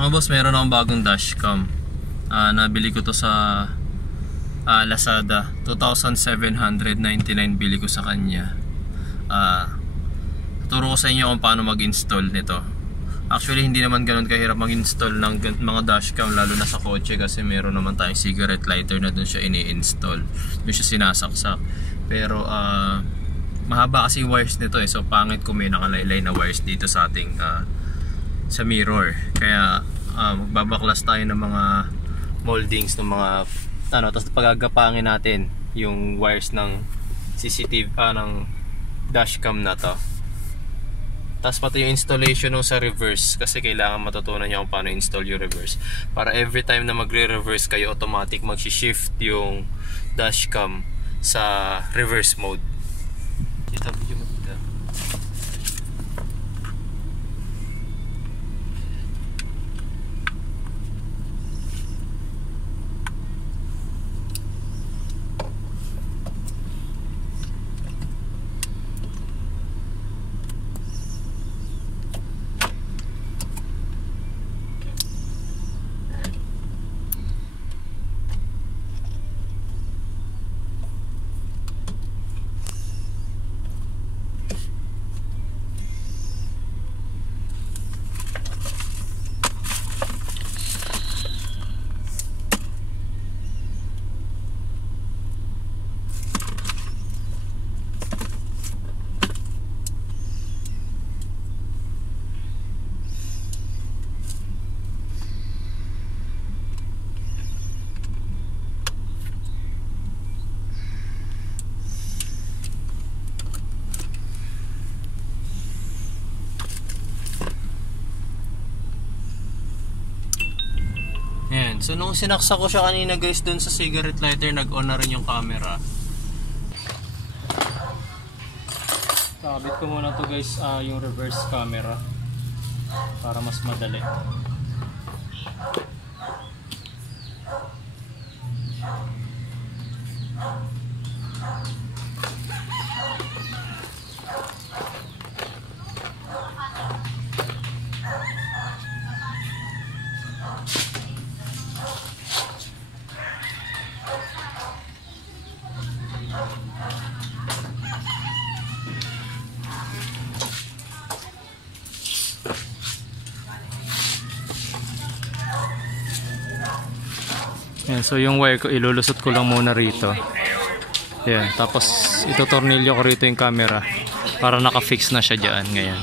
Mga boss, meron akong bagong dashcam. Nabili ko to sa Lazada. 2,799 bili ko sa kanya. Turo ko sa inyo kung paano mag-install nito. Actually, hindi naman ganun kahirap mag-install ng mga dashcam, lalo na sa kotse, kasi meron naman tayong cigarette lighter na dun siya ini-install. Dun siya sinasaksak. Pero mahaba kasi wires nito so pangit kung may nakalaylay na wires dito sa ating sa mirror. Kaya magbabaklas tayo ng mga moldings ng mga tapos pagagapangin natin yung wires ng CCTV ng dashcam na to. Tapos pati yung installation ng sa reverse, kasi kailangan matutunan nyo kung paano install yung reverse, para every time na magre-reverse kayo, automatic mag-shift yung dashcam sa reverse mode. Kita video mo dito. So nung sinaksak ko siya kanina guys dun sa cigarette lighter, nag-on na rin yung camera. Kabit ko muna to guys, yung reverse camera para mas madali. Yan, so yung wire ko ilulusot ko lang muna rito. Yan, tapos itotornilyo ko rito yung camera para naka-fix na siya diyan ngayon.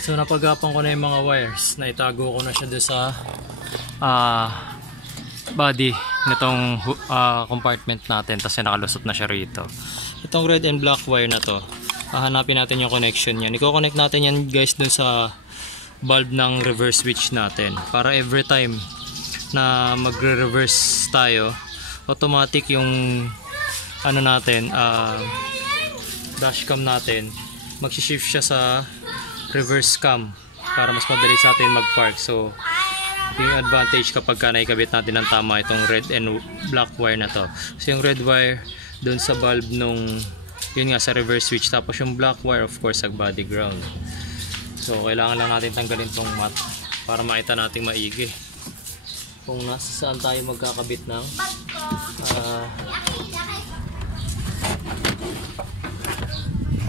So napagapan ko na yung mga wires, na itago ko na siya doon sa body nitong compartment natin, tapos nakalusot na siya rito. Itong red and black wire na to, hahanapin natin yung connection yan. I-connect natin yan guys doon sa bulb ng reverse switch natin, para every time na magre-reverse tayo, automatic yung ano natin, dashcam natin mag-shift siya sa reverse cam para mas madali sa atin mag-park. So yung advantage kapag ka naikabit natin ng tama itong red and black wire na to. So yung red wire doon sa bulb nung yun nga sa reverse switch, tapos yung black wire of course sa body ground. So kailangan lang natin tanggalin tong mat para makita natin maigi kung nasa saan tayo magkakabit ng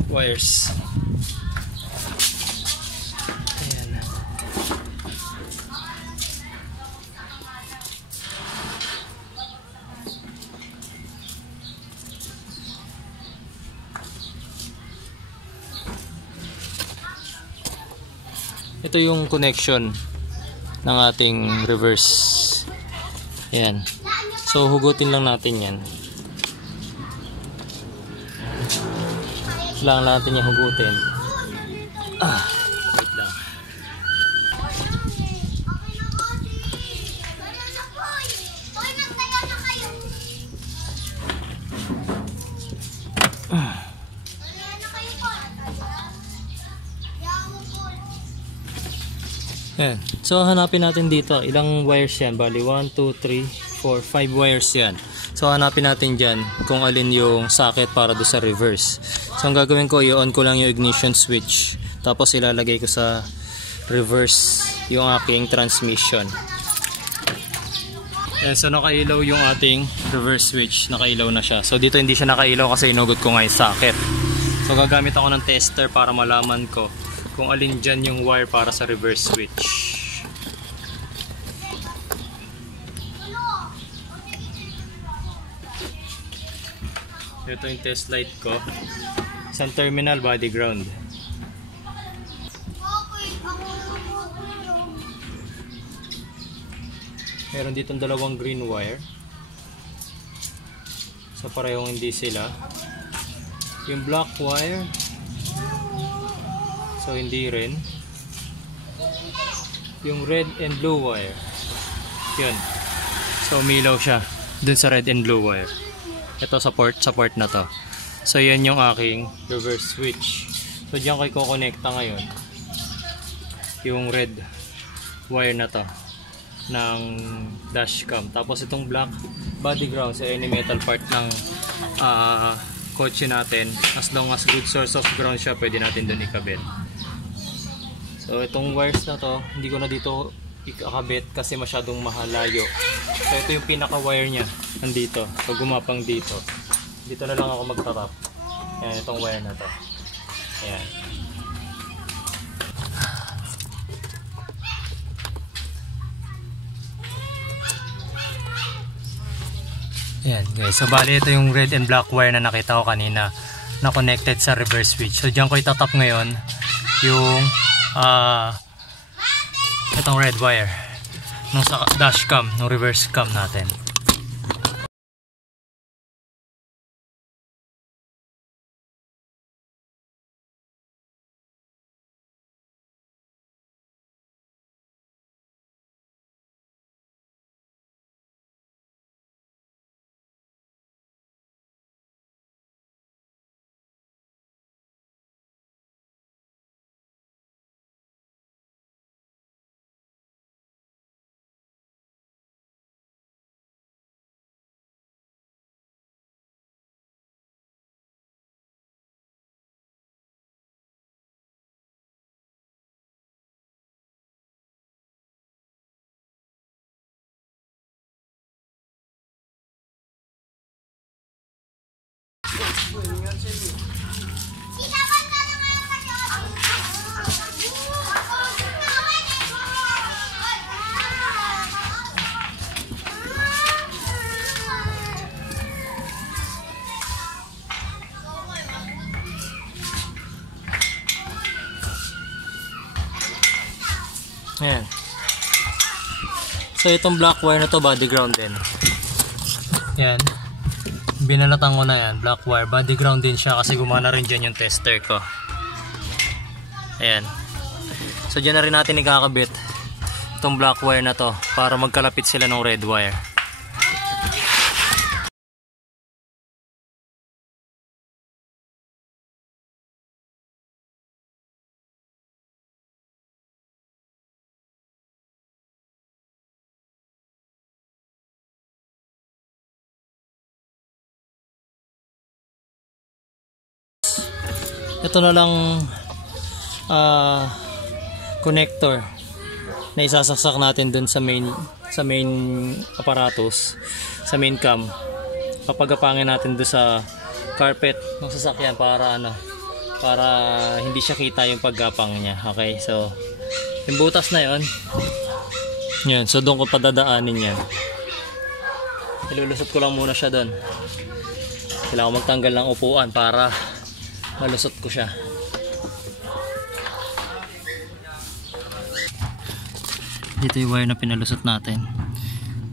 wires. Ito yung connection ng ating reverse. Ayan. So hugutin lang natin yan. Kailangan natin yung hugutin. Wait lang. Ayan. So hanapin natin dito ilang wires yan. Bali 1, 2, 3, 4, 5 wires yan. So hanapin natin dyan kung alin yung socket para do sa reverse. So ang gagawin ko, i-on ko lang yung ignition switch, tapos ilalagay ko sa reverse yung aking transmission. Ayan, so nakailaw yung ating reverse switch. Nakailaw na siya. So dito hindi siya nakailaw kasi inugod ko nga yung socket. So gagamit ako ng tester para malaman ko kung alin dyan yung wire para sa reverse switch. Ito yung test light ko. Isang terminal, body ground. Meron ditong dalawang green wire. So parehong hindi sila. Yung black wire, so hindi rin. Yung red and blue wire, yun. So umilaw siya dun sa red and blue wire. Ito sa port na to. So yan yung aking reverse switch. So diyan ko i-connecta ngayon yung red wire na to ng dashcam. Tapos itong black body ground sa any metal part ng kotse natin, as long as good source of ground siya, pwede natin doon ikabit. So itong wires na to, hindi ko na dito ikakabit kasi masyadong mahalayo. So ito yung pinaka wire nya, nandito. So gumapang dito. Dito na lang ako magtatap. Ayan, itong wire na to. Ayan. Ayan guys, so bali ito yung red and black wire na nakita ko kanina na connected sa reverse switch. So diyan ko itatap ngayon yung itong red wire nung sa dashcam, nung reverse cam natin. Ayan. So itong black wire na to body ground din. Yan. Binalatan ko na yan, black wire, body ground din siya kasi gumana rin dyan yung tester ko. Ayan. So dyan na rin natin ikakabit itong black wire na to para magkalapit sila ng red wire. Ito na lang connector na isasaksak natin dun sa main apparatus, sa main cam. Papagapangin natin dun sa carpet ng sasakyan para hindi siya kita yung paggapang niya. Okay, so yung butas na yon. Yan, so doon ko padadaanin yan. Ilulusot ko lang muna siya doon. Kailangan ko magtanggal ng upuan para malusot ko siya. Dito yung wire na pinalusot natin.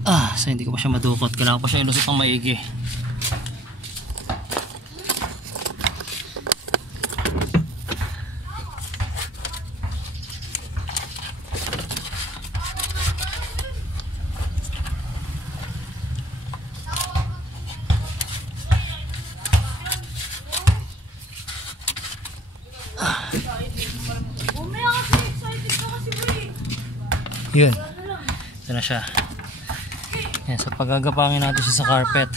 So hindi ko pa siya madukot, kailangan pa siya ilusot ng maigi. Yun, ito na siya. Yan, so pagagapangin natin siya sa carpet.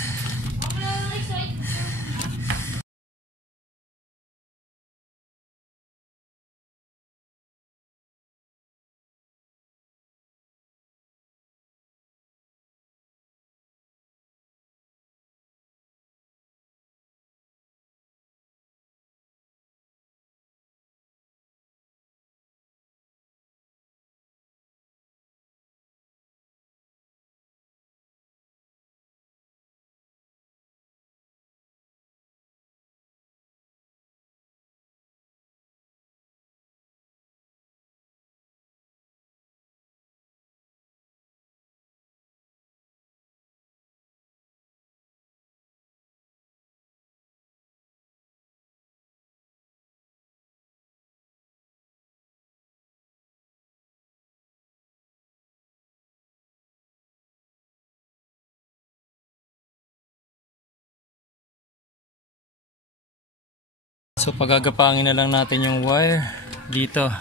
So pagagapangin na lang natin yung wire dito,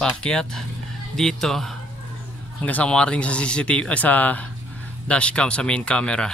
paakyat dito hanggang sa makarating sa CCTV, sa dashcam, sa main camera.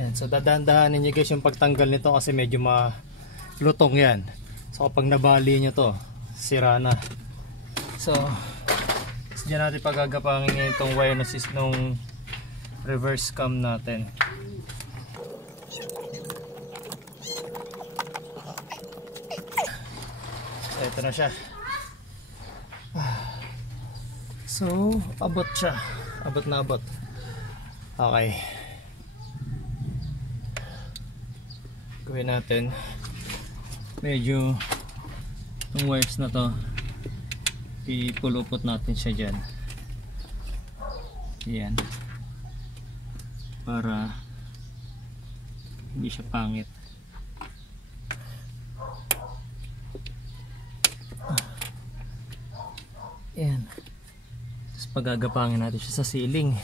Yan, so dahan-dahanin nyo guys yung pagtanggal nito kasi medyo malutong yan. So kapag nabali nyo to, sira na. So diyan natin pagagapangin itong wire na nung reverse cam natin. So ito na siya. So abot siya, abot na abot. Okay, gawin natin, medyo yung wires na to ipulupot natin siya dyan. Yan, para hindi siya pangit. Yan, tapos pagagapangin natin siya sa ceiling.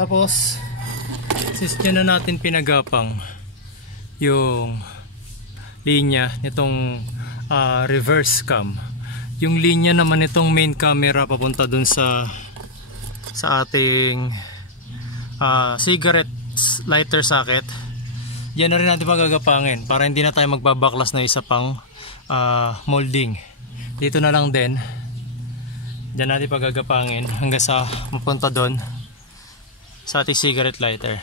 Tapos since dyan na natin pinagapang yung linya nitong reverse cam, yung linya naman nitong main camera papunta dun sa ating cigarette lighter socket, yan na rin natin pagagapangin para hindi na tayo magbabaklas na isa pang molding. Dito na lang din, dyan natin pagagapangin hanggang sa mapunta dun sa ating cigarette lighter.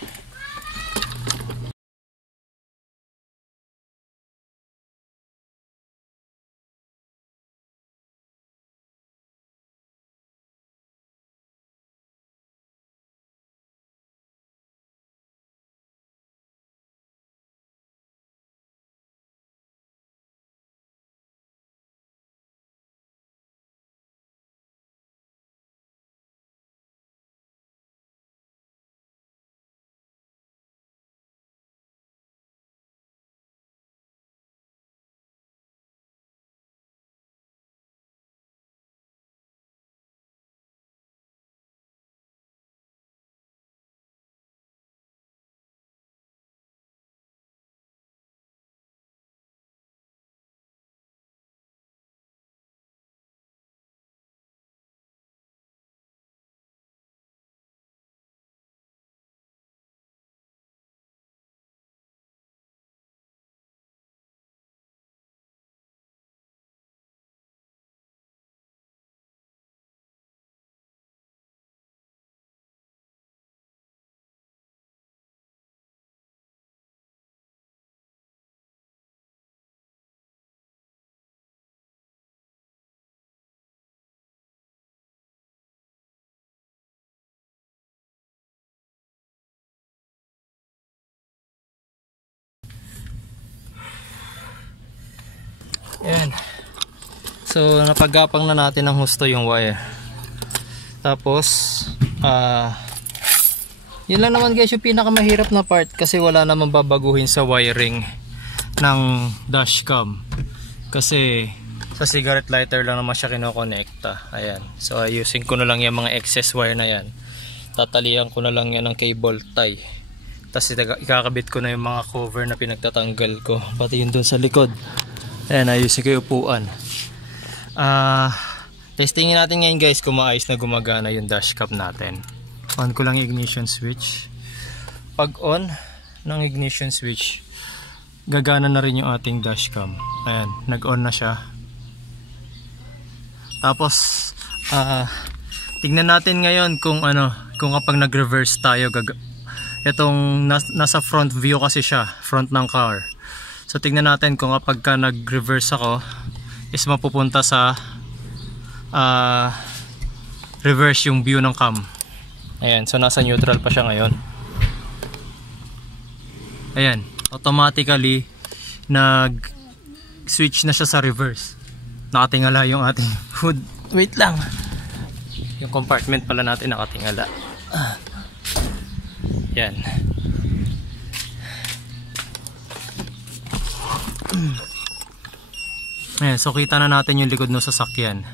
So napagapang na natin ng husto yung wire. Tapos yun lang naman guys yung pinakamahirap na part, kasi wala namang babaguhin sa wiring ng dashcam. Kasi sa cigarette lighter lang naman siya kinokonekta. Ayan. So ayusin ko na lang yung mga excess wire na yan. Tatalian ko na lang yan ng cable tie. Tapos ikakabit ko na yung mga cover na pinagtatanggal ko. Pati yun dun sa likod. Ayan, ayusin ko yung upuan. Testingin natin ngayon guys kung maayos na gumagana yung dashcam natin. On ko lang yung ignition switch. Pag on ng ignition switch, gagana na rin yung ating dashcam. Ayan, nag-on na siya. Tapos tignan natin ngayon kung kapag nag-reverse tayo, itong nasa front view kasi siya, front ng car. So tignan natin kung kapag nag-reverse ako is mapupunta sa reverse yung view ng cam. Ayan, so nasa neutral pa siya ngayon. Ayan, automatically nag-switch na siya sa reverse. Nakatingala yung ating hood. Wait lang, yung compartment pala natin nakatingala. Yan. Ayan, so kita na natin yung likod ng sasakyan.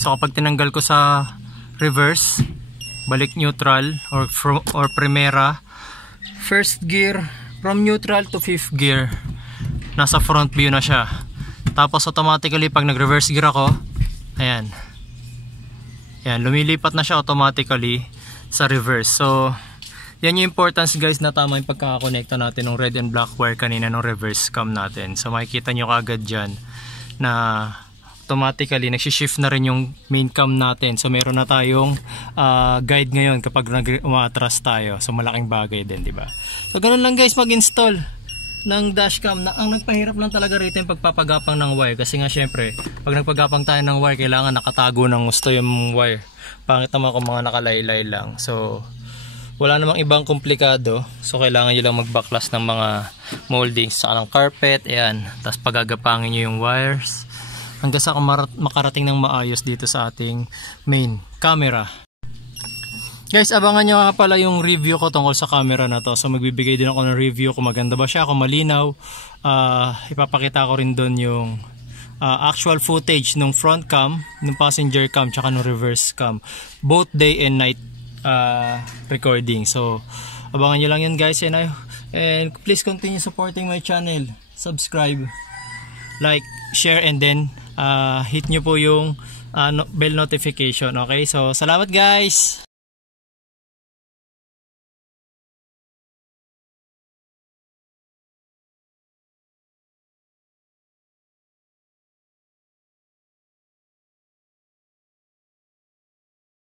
So kapag tinanggal ko sa reverse, balik neutral or primera, first gear, from neutral to fifth gear, nasa front view na siya. Tapos automatically pag nag-reverse gear ako, ayan. Ayan, lumilipat na siya automatically sa reverse. So yan yung importance guys na tama yung pagkakakonekta natin ng red and black wire kanina ng reverse cam natin. So makikita nyo kagad dyan na automatically nagsishift na rin yung main cam natin. So meron na tayong guide ngayon kapag umatras tayo. So malaking bagay din, di ba? So ganun lang guys mag-install ng dashcam. Ang nagpahirap lang talaga rito yung pagpapagapang ng wire, kasi nga syempre pag nagpagapang tayo ng wire kailangan nakatago ng gusto yung wire. Pangit naman kung mga nakalaylay lang. So wala namang ibang komplikado. So kailangan nyo lang magbaklas ng mga moldings sa ng carpet. Ayan. Tapos pagagapangin nyo yung wires hanggang sa makarating ng maayos dito sa ating main camera. Guys, abangan nyo nga pala yung review ko tungkol sa camera na to. So magbibigay din ako ng review kung maganda ba siya, kung malinaw. Ipapakita ko rin doon yung actual footage ng front cam, ng passenger cam, tsaka ng reverse cam. Both day and night recording. So abangan nyo lang yun guys, and please continue supporting my channel. Subscribe, like, share, and then hit nyo po yung bell notification. Okay, so salamat guys.